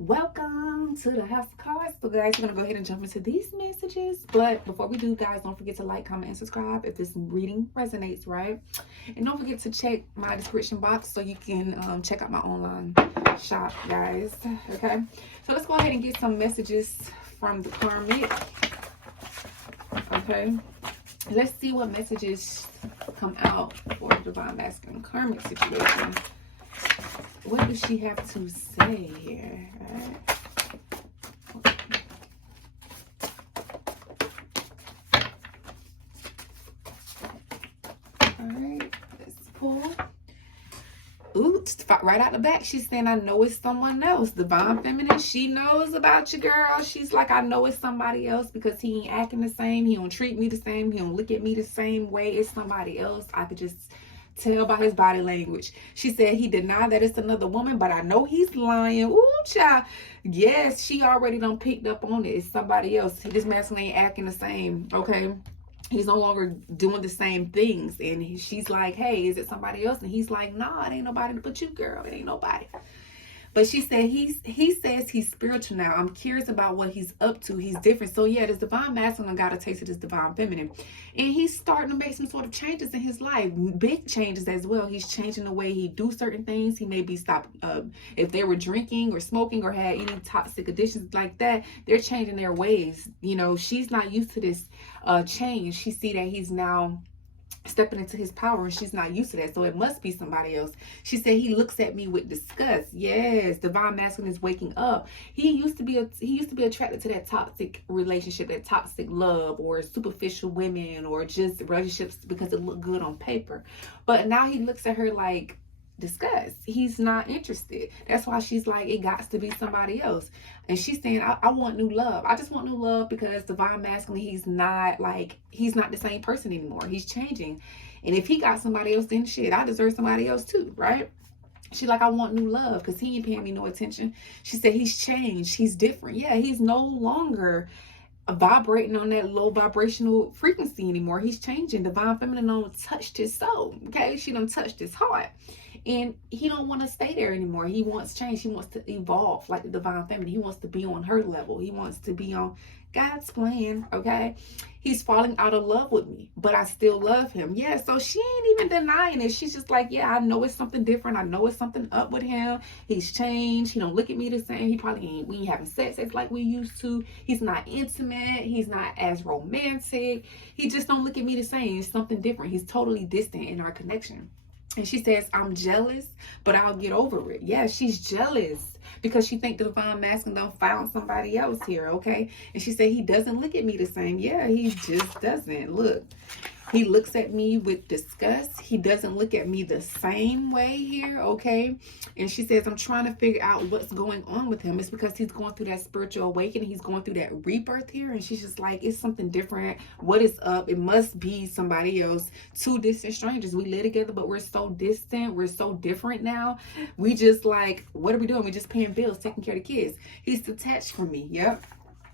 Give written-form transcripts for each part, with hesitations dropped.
Welcome to the House of Cards. So guys, we're gonna go ahead and jump into these messages. But before we do, guys, don't forget to like, comment, and subscribe if this reading resonates, right? And don't forget to check my description box so you can check out my online shop, guys. Okay, so let's go ahead and get some messages from the Karmic. Okay, let's see what messages come out for the Divine Masculine Karmic situation. What does she have to say here? All right, let's pull. Oops, right out the back, she's saying, I know it's someone else. Divine Feminine, she knows about you, girl. She's like, I know it's somebody else because he ain't acting the same. He don't treat me the same. He don't look at me the same way. It's somebody else. I could just tell by his body language. She said he denied that it's another woman, but I know he's lying. Ooh, child. Yes, she already done picked up on it. It's somebody else. This masculine ain't acting the same, okay? He's no longer doing the same things. And she's like, hey, is it somebody else? And he's like, nah, it ain't nobody but you, girl. It ain't nobody. But she said he says he's spiritual now. I'm curious about what he's up to. He's different. So yeah, this divine masculine got a taste of this divine feminine. And he's starting to make some sort of changes in his life. Big changes as well. He's changing the way he do certain things. He maybe stopped if they were drinking or smoking or had any toxic addictions like that. They're changing their ways. You know, she's not used to this change. She see that he's now stepping into his power, and she's not used to that, so it must be somebody else. She said he looks at me with disgust. Yes, divine masculine is waking up. He used to be attracted to that toxic relationship, that toxic love, or superficial women, or just relationships because it looked good on paper. But now he looks at her like disgust. He's not interested. That's why she's like, it got to be somebody else. And she's saying, I want new love. I just want new love because divine masculine, he's not the same person anymore. He's changing. And if he got somebody else, then shit, I deserve somebody else too, right? She's like, I want new love because he ain't paying me no attention. She said he's changed. He's different. Yeah, he's no longer vibrating on that low vibrational frequency anymore. He's changing. Divine feminine done touched his soul. Okay, she done touched his heart. And he don't want to stay there anymore. He wants change. He wants to evolve like the divine feminine. He wants to be on her level. He wants to be on God's plan, okay? He's falling out of love with me, but I still love him. Yeah, so she ain't even denying it. She's just like, yeah, I know it's something different. I know it's something up with him. He's changed. He don't look at me the same. He probably ain't, we ain't having sex like we used to. He's not intimate. He's not as romantic. He just don't look at me the same. It's something different. He's totally distant in our connection. And she says, I'm jealous, but I'll get over it. Yeah, she's jealous because she think the divine masculine done found somebody else here, okay? And she said, he doesn't look at me the same. Yeah, he just doesn't. Look, he looks at me with disgust. He doesn't look at me the same way here, okay? And she says, I'm trying to figure out what's going on with him. It's because he's going through that spiritual awakening. He's going through that rebirth here. And she's just like, it's something different. What is up? It must be somebody else. Two distant strangers. We live together, but we're so distant. We're so different now. We just like, what are we doing? We're just paying bills, taking care of the kids. He's detached from me. Yep.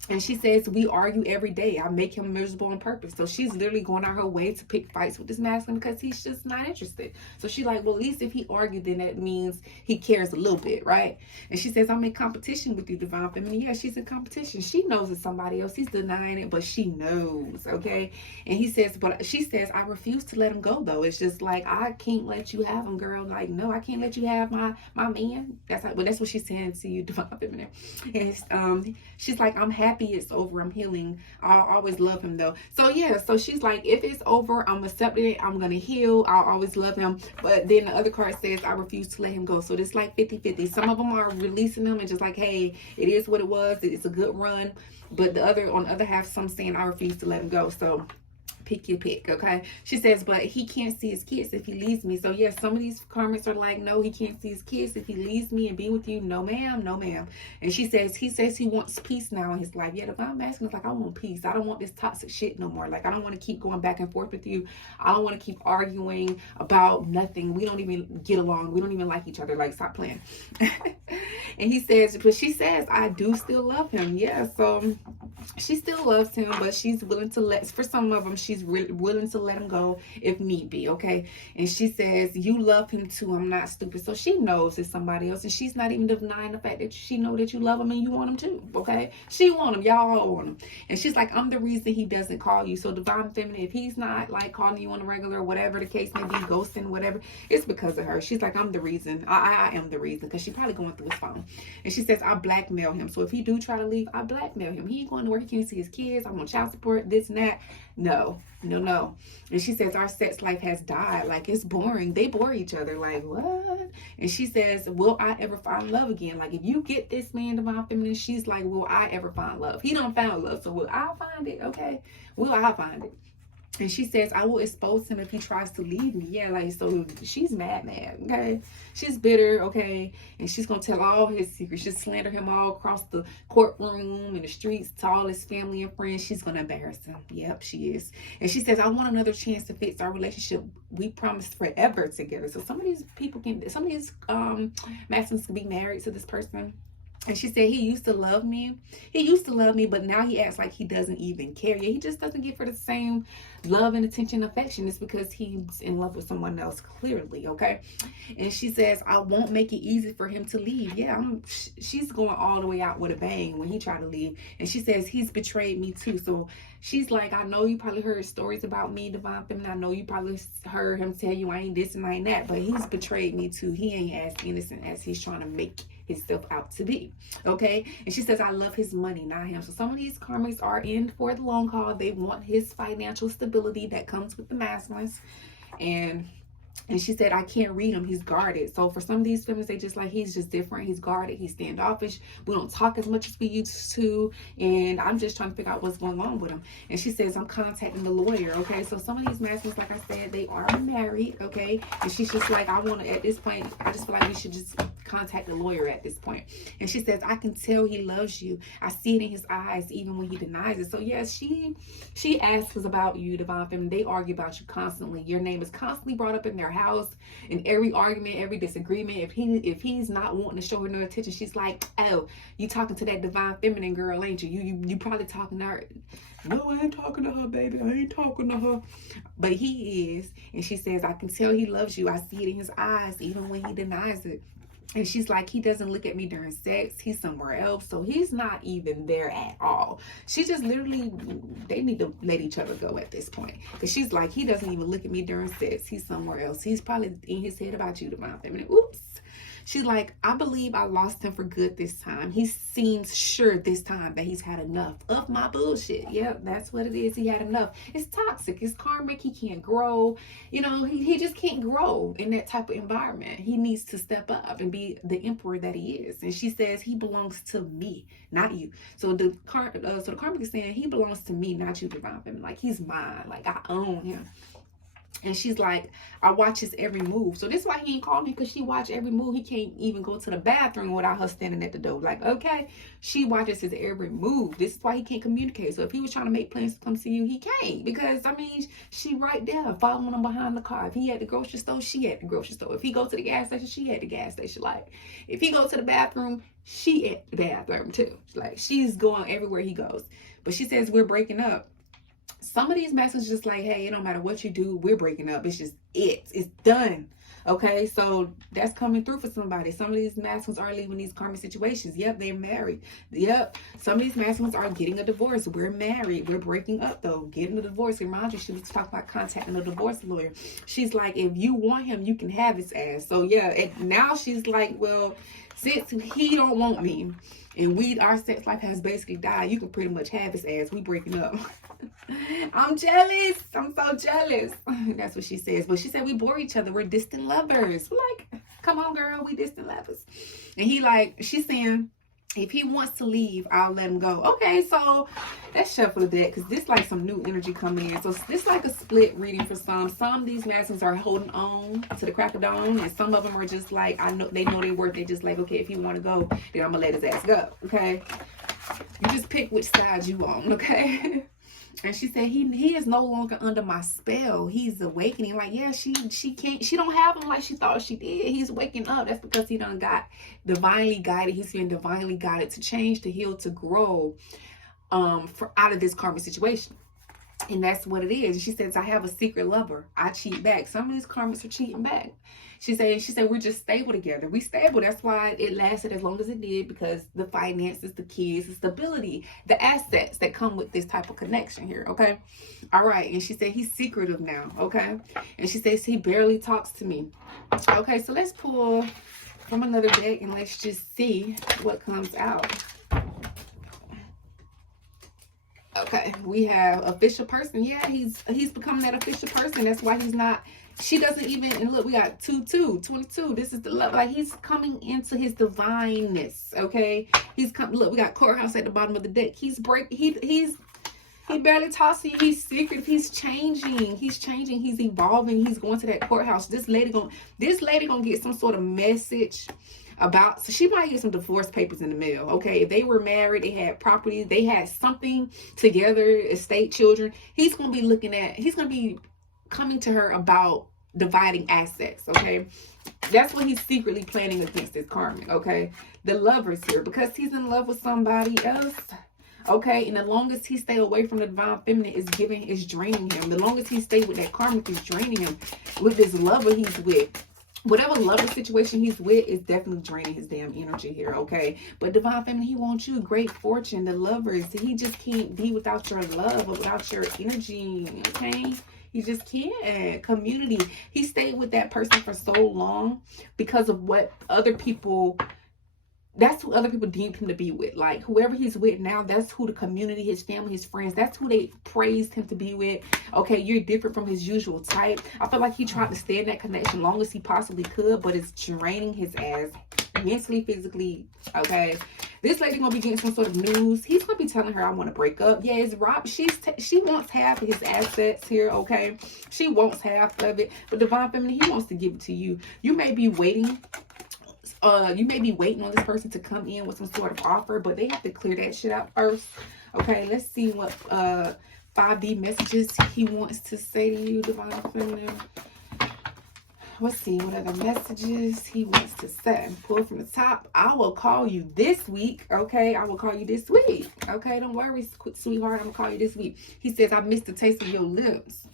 And she says, we argue every day. I make him miserable on purpose. So she's literally going out her way to pick fights with this masculine because he's just not interested. So she's like, well, at least if he argued, then that means he cares a little bit, right? And she says, I'm in competition with you, divine feminine. Yeah, she's in competition. She knows it's somebody else. He's denying it, but she knows, okay? And he says, but she says, I refuse to let him go, though. It's just like, I can't let you have him, girl. Like, no, I can't let you have my man. That's what she's saying to you, divine feminine. And she's like, I'm happy it's over. I'm healing. I'll always love him though. So yeah, so she's like, if it's over, I'm accepting it. I'm gonna heal. I'll always love him. But then the other card says, I refuse to let him go. So it's like 50-50. Some of them are releasing them and just like, hey, it is what it was. It's a good run. But on the other half, some saying I refuse to let him go. So pick your pick, okay? She says, but he can't see his kids if he leaves me. So yeah, some of these karmics are like, no, he can't see his kids if he leaves me and be with you. No ma'am, no ma'am. And she says, he says he wants peace now in his life. Yeah, divine masculine is like, I want peace. I don't want this toxic shit no more. Like, I don't want to keep going back and forth with you. I don't want to keep arguing about nothing. We don't even get along. We don't even like each other. Like, stop playing. And he says, but she says, I do still love him. Yeah, so She still loves him, but she's willing to let, for some of them, she's willing to let him go if need be, okay? And she says, you love him too. I'm not stupid. So she knows it's somebody else, and she's not even denying the fact that she know that you love him and you want him too, okay? She want him. Y'all all want him. And she's like, I'm the reason he doesn't call you. So divine feminine, if he's not like calling you on a regular, whatever the case may be, ghosting, whatever, it's because of her. She's like, I'm the reason. I am the reason, because she's probably going through his phone. And she says, I blackmail him. So if he do try to leave, I blackmail him. He ain't going to work. He can't see his kids. I'm on child support, this and that. No. And she says, our sex life has died. Like, it's boring. They bore each other. Like, what? And she says, will I ever find love again? Like, if you get this man, divine feminine, she's like, will I ever find love? He don't find love. So will I find it? Okay. Will I find it? And she says, I will expose him if he tries to leave me. Yeah, like, so she's mad, okay? She's bitter, okay? And she's going to tell all his secrets. She'll slander him all across the courtroom and the streets to all his family and friends. She's going to embarrass him. Yep, she is. And she says, I want another chance to fix our relationship. We promised forever together. So some of these people some of these masculines can be married to this person. And she said, he used to love me. He used to love me, but now he acts like he doesn't even care. Yeah, he just doesn't give her the same love and attention, affection. It's because he's in love with someone else, clearly, okay? And she says, I won't make it easy for him to leave. Yeah, she's going all the way out with a bang when he tried to leave. And she says, he's betrayed me too. So she's like, I know you probably heard stories about me, divine feminine. I know you probably heard him tell you I ain't this and I ain't that, but he's betrayed me too. He ain't as innocent as he's trying to make himself out to be, okay? And she says, I love his money, not him. So some of these karmics are in for the long haul. They want his financial stability that comes with the masculines. And she said, I can't read him. He's guarded. So for some of these feminists, they just like, he's just different. He's guarded. He's standoffish. We don't talk as much as we used to. And I'm just trying to figure out what's going on with him. And she says, I'm contacting the lawyer. Okay. So some of these masculines, like I said, they are married. Okay. And she's just like, I want to, at this point, I just feel like we should just contact the lawyer at this point. And she says, I can tell he loves you. I see it in his eyes, even when he denies it. So yes, she asks about you, divine feminine. They argue about you constantly. Your name is constantly brought up in their house, in every argument, every disagreement. If he's not wanting to show her no attention, she's like, oh, you talking to that divine feminine girl, ain't you? You probably talking to her. No, I ain't talking to her, baby. I ain't talking to her. But he is. And she says, I can tell he loves you. I see it in his eyes, even when he denies it. And she's like, he doesn't look at me during sex. He's somewhere else. So he's not even there at all. She just literally, they need to let each other go at this point. Because she's like, he doesn't even look at me during sex. He's somewhere else. He's probably in his head about you, divine feminine. Oops. She's like, I believe I lost him for good this time. He seems sure this time that he's had enough of my bullshit. Yep, that's what it is. He had enough. It's toxic. It's karmic. He can't grow. You know, he just can't grow in that type of environment. He needs to step up and be the emperor that he is. And she says, he belongs to me, not you. So the karmic is saying, he belongs to me, not you, divine feminine. Like, he's mine. Like, I own him. And she's like, I watch his every move. So this is why he ain't called me, because she watch every move. He can't even go to the bathroom without her standing at the door. Like, okay, she watches his every move. This is why he can't communicate. So if he was trying to make plans to come see you, he can't. Because, I mean, she right there following him behind the car. If he at the grocery store, she at the grocery store. If he go to the gas station, she at the gas station. Like, if he go to the bathroom, she at the bathroom too. Like, she's going everywhere he goes. But she says, we're breaking up. Some of these messages just like, hey, it don't matter what you do, we're breaking up. It's just it's done. Okay, so that's coming through for somebody. Some of these masculines are leaving these karmic situations. Yep, they're married. Yep, some of these masculines are getting a divorce. We're married. We're breaking up though. Getting a divorce. Remind you, she was talking about contacting a divorce lawyer. She's like, if you want him, you can have his ass. So yeah, now she's like, well, since he don't want me and our sex life has basically died, you can pretty much have his ass. We breaking up. I'm jealous. I'm so jealous. That's what she says. But she said we bore each other. We're distant lovers. We're like, come on, girl. We distant lovers. And she's saying, if he wants to leave, I'll let him go. Okay, so let's shuffle the deck, because this like some new energy coming in. So this like a split reading for some. Some of these masculines are holding on to the crack of dawn, and some of them are just like, they know their worth. They just like, okay, if he want to go, then I'm gonna let his ass go. Okay, you just pick which side you on. Okay. And she said, he is no longer under my spell. He's awakening. Like, yeah, she don't have him like she thought she did. He's waking up. That's because he done got divinely guided. He's been divinely guided to change, to heal, to grow. for out of this karmic situation. And that's what it is. She says, I have a secret lover. I cheat back. Some of these karmics are cheating back. She said, we're just stable together. We stable. That's why it lasted as long as it did, because the finances, the kids, the stability, the assets that come with this type of connection here. Okay. All right. And she said, he's secretive now. Okay. And she says, he barely talks to me. Okay. So let's pull from another deck and let's just see what comes out. Okay, we have official person. Yeah, he's becoming that official person. That's why he's not, she doesn't even, and look, we got 22. This is the love, like he's coming into his divineness. Okay, he's come, look, we got courthouse at the bottom of the deck. He barely talks to you. He's secretive. He's changing, he's evolving. He's going to that courthouse. This lady gonna get some sort of message about, so she might get some divorce papers in the mail. Okay, if they were married, they had property, they had something together, estate, children, he's gonna be coming to her about dividing assets. Okay, that's what he's secretly planning against this karmic. Okay, the Lover's here because he's in love with somebody else. Okay, and the longest he stay away from the divine feminine is draining him. The longest he stay with that karmic is draining him. With this lover he's with, whatever lover situation he's with is definitely draining his damn energy here. Okay, but divine feminine, he wants you, great fortune, the Lovers, he just can't be without your love or without your energy. Okay, he just can't. Community, he stayed with that person for so long because of what other people, that's who other people deemed him to be with. Like whoever he's with now, that's who the community, his family, his friends, that's who they praised him to be with. Okay, you're different from his usual type. I feel like he tried to stay in that connection long as he possibly could, but it's draining his ass mentally, physically. Okay, this lady gonna be getting some sort of news. He's gonna be telling her, I want to break up. Yeah, it's Rob. She wants half of his assets here. Okay, she wants half of it, but divine feminine, he wants to give it to you. You may be waiting on this person to come in with some sort of offer, but they have to clear that shit out first. Okay, let's see what 5D messages he wants to say to you, divine feminine. Let's see what other messages he wants to say. Pull from the top. I will call you this week. Okay, I will call you this week. Okay, don't worry, sweetheart, I'm gonna call you this week. He says, I miss the taste of your lips.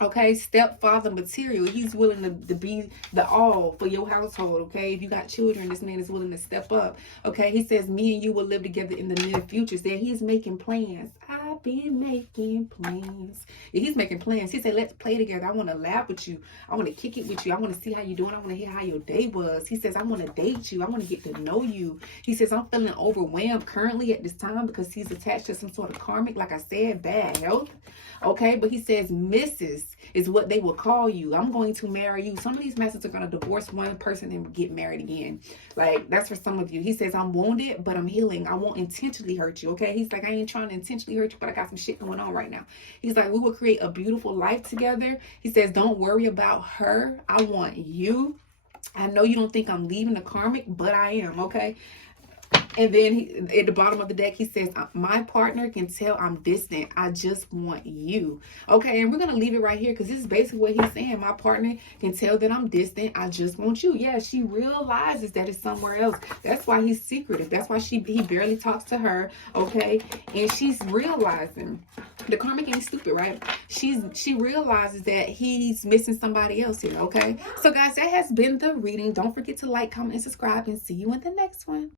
Okay, stepfather material. He's willing to be the all for your household. Okay, if you got children, this man is willing to step up. Okay, he says, me and you will live together in the near future. Said he's making plans. I've been making plans. Yeah, he's making plans. He said, let's play together. I want to laugh with you. I want to kick it with you. I want to see how you're doing. I want to hear how your day was. He says, I want to date you. I want to get to know you. He says, I'm feeling overwhelmed currently at this time because he's attached to some sort of karmic, like I said, bad health. Okay, but he says, Mrs. is what they will call you. I'm going to marry you. Some of these messages are going to divorce one person and get married again. Like, that's for some of you. He says, I'm wounded, but I'm healing. I won't intentionally hurt you. Okay, he's like, I ain't trying to intentionally hurt you, but I got some shit going on right now. He's like, we will create a beautiful life together. He says, don't worry about her. I want you. I know you don't think I'm leaving the karmic, but I am. Okay. And then at the bottom of the deck, he says, my partner can tell I'm distant. I just want you. Okay, and we're going to leave it right here because this is basically what he's saying. My partner can tell that I'm distant. I just want you. Yeah, she realizes that it's somewhere else. That's why he's secretive. That's why he barely talks to her. Okay, and she's realizing. The karmic ain't stupid, right? She realizes that he's missing somebody else here. Okay, so guys, that has been the reading. Don't forget to like, comment, and subscribe, and see you in the next one.